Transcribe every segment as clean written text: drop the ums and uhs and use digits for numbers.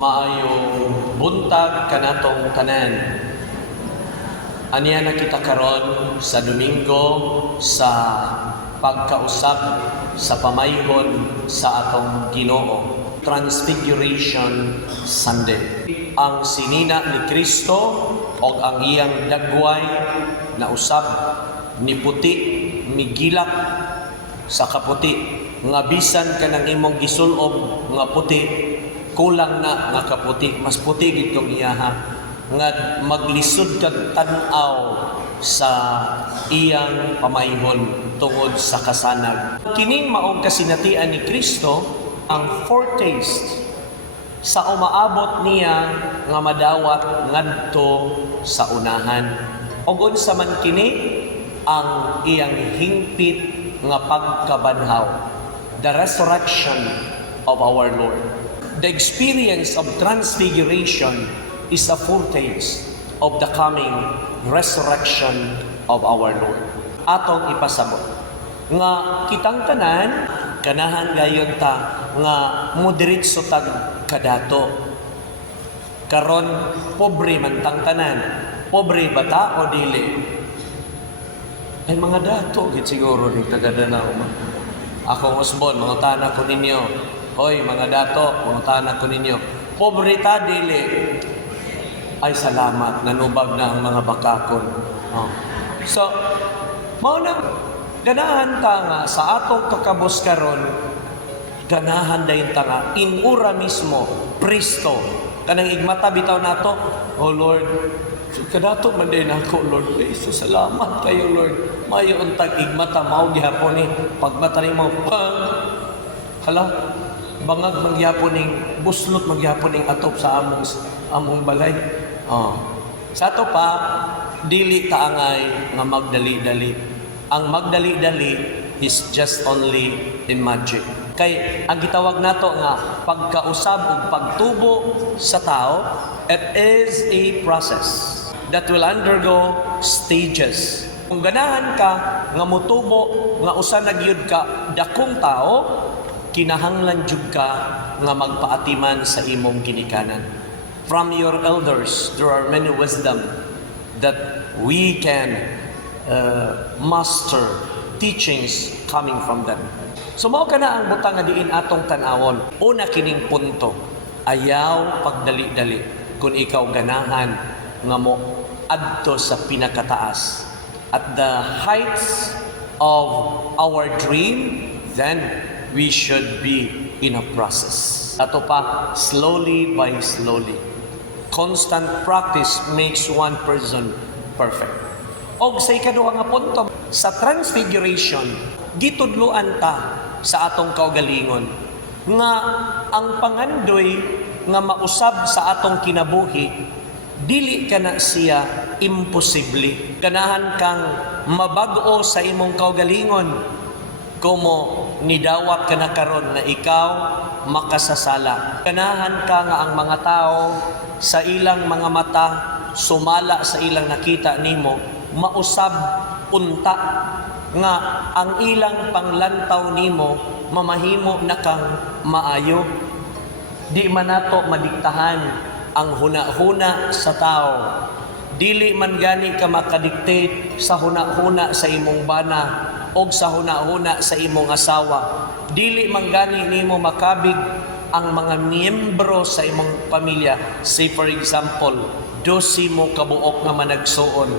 Maayong buntag kanatong tanan. Aniya na kita karon sa Domingo sa pagkausap sa pamaygon sa atong Ginoo, Transfiguration Sunday. Ang sinina ni Kristo o ang iyang dagway na usab ni puti, migilak sa kaputi, nga bisan kanang imong gisulob nga puti, kulang na nga kaputi, mas puti gitong iyaha, nga maglisod kag tan-aw sa iyang pamaygon tungod sa kasanag. Kining maong kasinatian ni Kristo ang foretaste sa umaabot niya nga madawat ngadto sa unahan. Og unsa man kini ang iyang hingpit nga pagkabanhaw, the resurrection of our Lord. The experience of transfiguration is a foretaste of the coming resurrection of our Lord. Atong ipasabot nga kitang tanan ganahan gayon ta nga moderitso tag kadato. Karon pobre man tang tanan, pobre bata o dili? Ay mga dato gid siguro ni taga-Danao. Akong usbon mangutana ko ninyo, hoy mga dato, mangutana ko ninyo, pobre ta dili? Ay salamat, nanubag na ang mga bakakon. So, mao na ganahan ta nga sa atong kakabos karon, ganahan dayon ta nga in ura mismo, Presto, kanang igmata bitaw nato, oh Lord, kadato man din ako, Lord. Please, salamat kayo, Lord. Mayo untag igmata mao gihapon ni pagmata nimo hala bangag magyapon ning buslot magyapon ning atop sa among balay. Sa ato pa dili ta angay nga magdali-dali. Ang magdali-dali is just only in magic. Kay ang gitawag nato nga pagkausab ug pagtubo sa tao, it is a process that will undergo stages. Kung ganahan ka nga motubo nga usa na gyud ka dakong tao, kinahanglan jud ka nga magpaatiman sa imong ginikanan. From your elders, there are many wisdom that we can master, teachings coming from them. So mao kana ang butang nga diin atong tan-awon. Una kining punto, ayaw pagdali-dali. Kung ikaw ganahan nga mo adto sa pinakataas, at the heights of our dream, then we should be in a process. Ato pa, slowly by slowly. Constant practice makes one person perfect. Og sa ikaduha nga punto, sa transfiguration, gitudloan ta sa atong kaugalingon nga ang pangandoy nga mausab sa atong kinabuhi, dili kana siya imposible. Ganahan kang mabag-o sa imong kaugalingon kumo nidawat ka na karon na ikaw makasasala. Ganahan ka nga ang mga tao sa ilang mga mata sumala sa ilang nakita nimo, mausab punta nga ang ilang panglantaw nimo mamahimo na kang maayo. Di man nato madiktahan ang huna-huna sa tao. Dili man gani ka makadictate sa huna-huna sa imong bana o sa huna-huna sa imong asawa. Dili man gani nimo makabig ang mga miyembro sa imong pamilya. Say for example, 12 mo kabuok nga managsuon.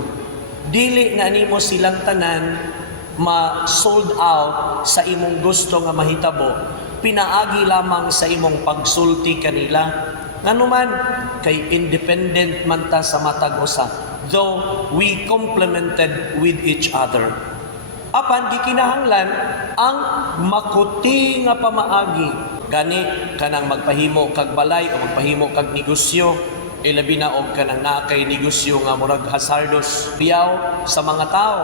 Dili na nimo silang tanan ma-sold out sa imong gusto nga mahitabo. Pinaagi lamang sa imong pagsulti kanila. Nganuman kay independent man ta sa matag usa, though we complemented with each other. Apan gikinahanglan ang makuti nga pamaagi. Gani kanang magpahimo kag balay o magpahimo kag negosyo, ilabi na og kanang naakay negosyo nga murag hazardous piyaw sa mga tao.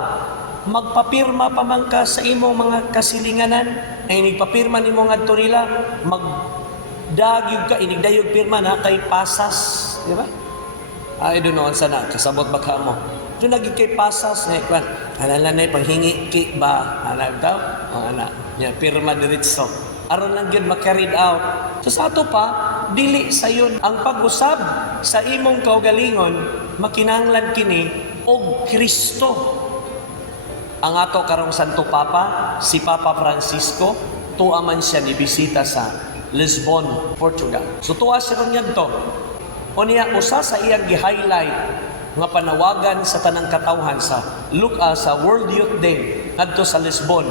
Magpapirma pa man ka sa imong mga kasilinganan, ay nagpapirma nimo ngadto nila, magdagyog ka, inigdayog pirma na kay pasas, di ba? I don't know ansa na kasabot ba ka mo. Doon lagi kay pasas nga kwan. Alala na panghingi ki ba anak daw? Ang anak niya pirma diretso. Aron lang gyud ma-carried out. So sa ato pa dili sayon ang pag-usab sa imong kaugalingon makinahanglan kini og Kristo. Ang ato karong Santo Papa, si Papa Francisco, tuwa man siya ni bisita sa Lisbon, Portugal. So tuwa siya ron yadto. O niya usa sa iyang gi-highlight nga panawagan sa tanang katawhan sa sa World Youth Day ngadto sa Lisbon.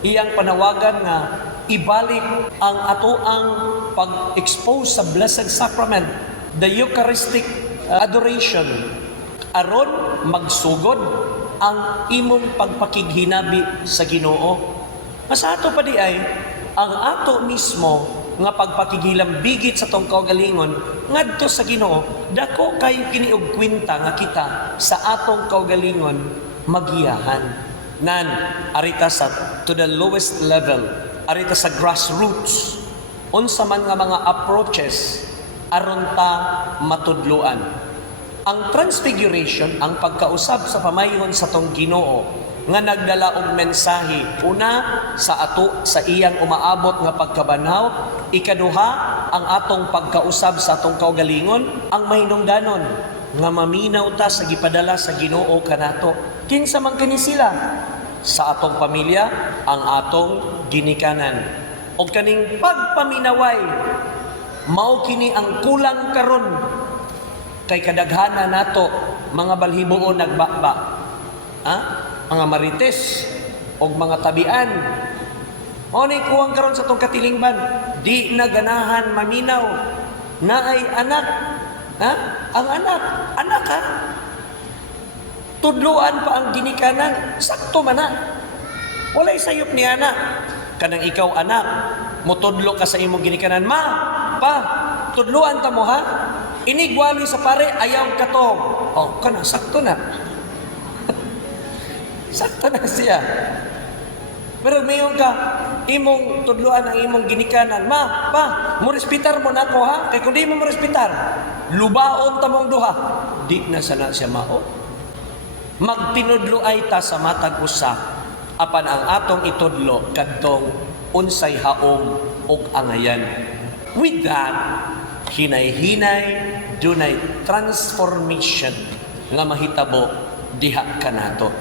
Iyang panawagan nga ibalik ang atoang pag-expose sa Blessed Sacrament, the Eucharistic adoration, aron magsugod ang imong pagpakighinabi sa Ginoo. Mas ato pa di ay ang ato mismo nga pagpakighilambigit sa tong kaugalingon ngadto sa Ginoo, dako kayo kini og kwenta nga kita sa atong kaugalingon magiyahan. Nan arita sa to the lowest level, arita sa grassroots, unsa man nga mga approaches aron ta matudloan. Ang transfiguration, ang pagkausab sa pamayhon sa tong Ginoo nga nagdala og mensahe, una sa ato sa iyang umaabot nga pagkabanhaw, ikaduha ang atong pagkausab sa atong kaugalingon, ang mahinungdanon nga maminaw ta sa gipadala sa Ginoo kanato. Kinsa man kini sila? Sa atong pamilya, ang atong ginikanan. O kaning pagpaminaway, mao kini ang kulang karon kay kadaghana nato mga balhiboon nagbakba. Mga marites o mga tabian. O ni kuwang karon sa tong katilingban, di na ganahan maminaw na ay anak. Ang anak ha? Tudluan pa ang ginikanan, sakto man na. Walay sayop ni anak. Kanang ikaw anak, mutudlo ka sa imong ginikanan, ma, pa, tudluan ta mo ha? Inigwali sa pare, ayaw ka to. O, kana, sakto na. Sakto na siya. Pero mayon ka, imong tudluan ang imong ginikanan, ma, pa, mo respitar mo na ko ha? Kaya kung di mo respitar, lubaon ta mong duha. Di na sana siya mao. Magtinudlo ay ta sa matag usa, apan ang atong itudlo kadtong unsay haom ug angayan. With that, hinay-hinay dunay transformation nga mahitabo diha kanato.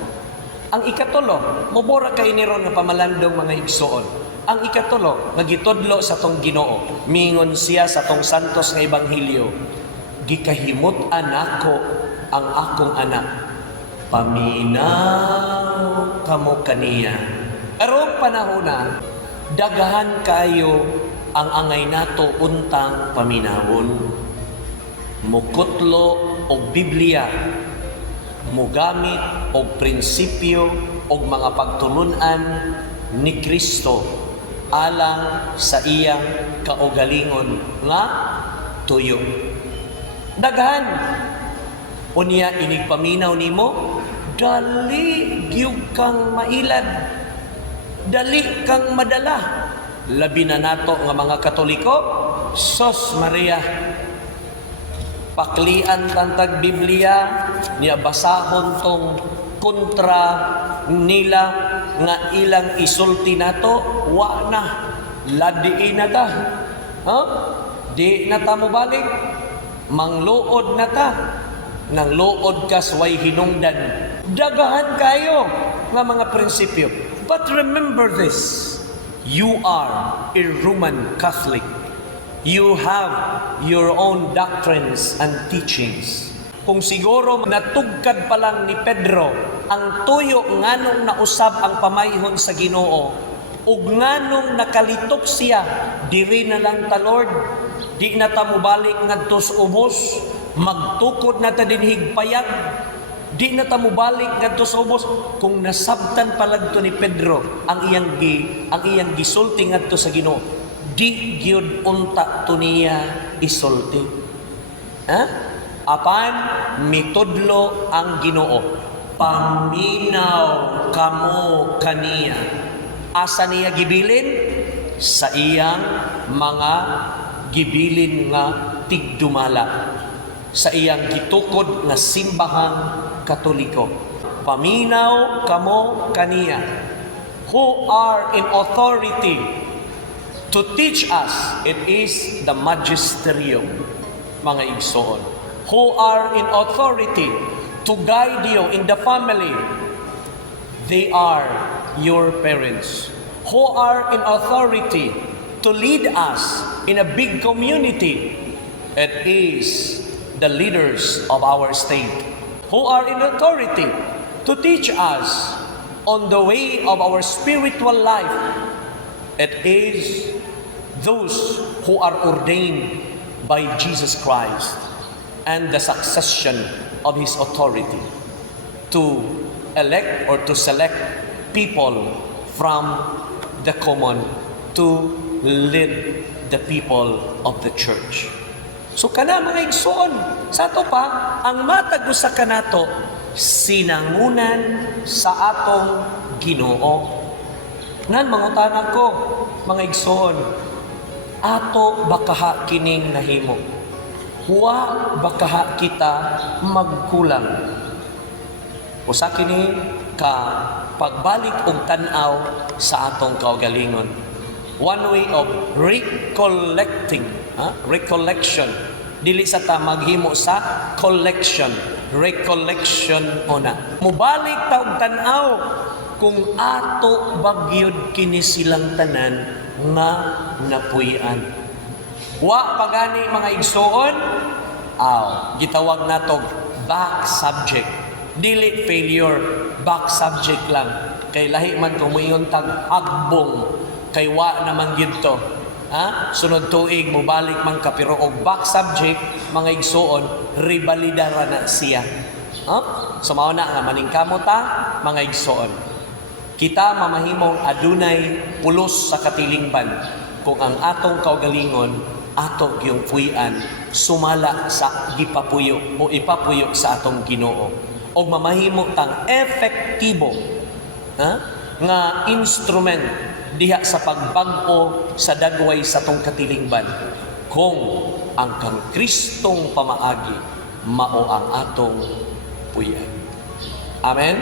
Ang ikatulo, mubora kay ni ron nga pamalandong mga igsoon. Ang ikatulo, nagitudlo sa tong Ginoo, mingon siya sa tong santos nga ebanghelyo, gikahimut-an ako ang akong anak, paminaw kamo kaniya. Karong panahona, dagahan kayo ang angay nato untang paminawon. Mukutlo og Biblia, mugamit og prinsipyo og mga pagtulunan ni Kristo alang sa iyang kaugalingon nga tuyo. Daghan unya inig paminaw nimo, dali gyud kang mailad, dali kang madala. Labi na nato nga mga Katoliko, Sos Maria, paklian tantag Biblia, niya basahon tong kontra nila nga ilang isulti nato, wa na, ladiin na ta. Di na ta mo balik, mangluod na ta, nang luod ka sway hinungdan. Dagahan kayo nga mga prinsipyo. But remember this, you are a Roman Catholic. You have your own doctrines and teachings. Kung siguro natugkad pa lang ni Pedro ang tuyo nganong nausab ang pamayhon sa Ginoo, ug nganong nakalitok siya, diri na lang ta Lord, di na ta mubalik ngadto sa ubos, magtukod na ta dinhig payag, di na ta mubalik ngadto sa ubos. Kung nasabtan palag to ni Pedro ang iyang gisulti ngadto sa Ginoo, di gyud unta to niya isulti. Apan mitudlo ang Ginoo, paminaw kamo kaniya. Asa niya gibilin? Sa iyang mga gibilin nga tigdumala, sa iyang gitukod nga simbahang Katoliko. Paminaw kamo kaniya, who are in authority to teach us. It is the magisterium, mga igsoon, who are in authority to guide you in the family. They are your parents, who are in authority to lead us in a big community. It is the leaders of our state, who are in authority to teach us on the way of our spiritual life. It is those who are ordained by Jesus Christ and the succession of His authority to elect or to select people from the common to lead the people of the church. So kana mga igsoon, sa ato pa, ang matag usa kanato, sinangunan sa atong Ginoo. Nan mangutana ko, mga igsoon, ato bakaha kining nahimo? Wa bakaha kita magkulang? Usa kini ka pagbalik og tan-aw sa atong kaugalingon. One way of recollection. Dili sa ta maghimo sa collection, recollection ona. Mubalik ta og tan-aw kung ato bagyod kini silang tanan nga napuy-an. Wa pagani mga igsoon, gitawag natog back subject. Dili failure, back subject lang. Kay lahi man kung mayon tag agbong, kay wa naman gito. Sunod tuig mo balik man ka, pero og back subject, mga igsoon, ribalida ra na siya. So mao na nga maningkamot ta, mga igsoon. Kita mamahimong adunay pulos sa katilingban kung ang atong kaugalingon ato gyung puy-an sumala sa gipapuyo o ipapuyo sa atong Ginoo. O mamahimo tang efektibo nga instrument diha sa pagbag-o sa dagway sa tong katilingban kung ang kang Kristong pamaagi mao ang atong puy-an. Amen.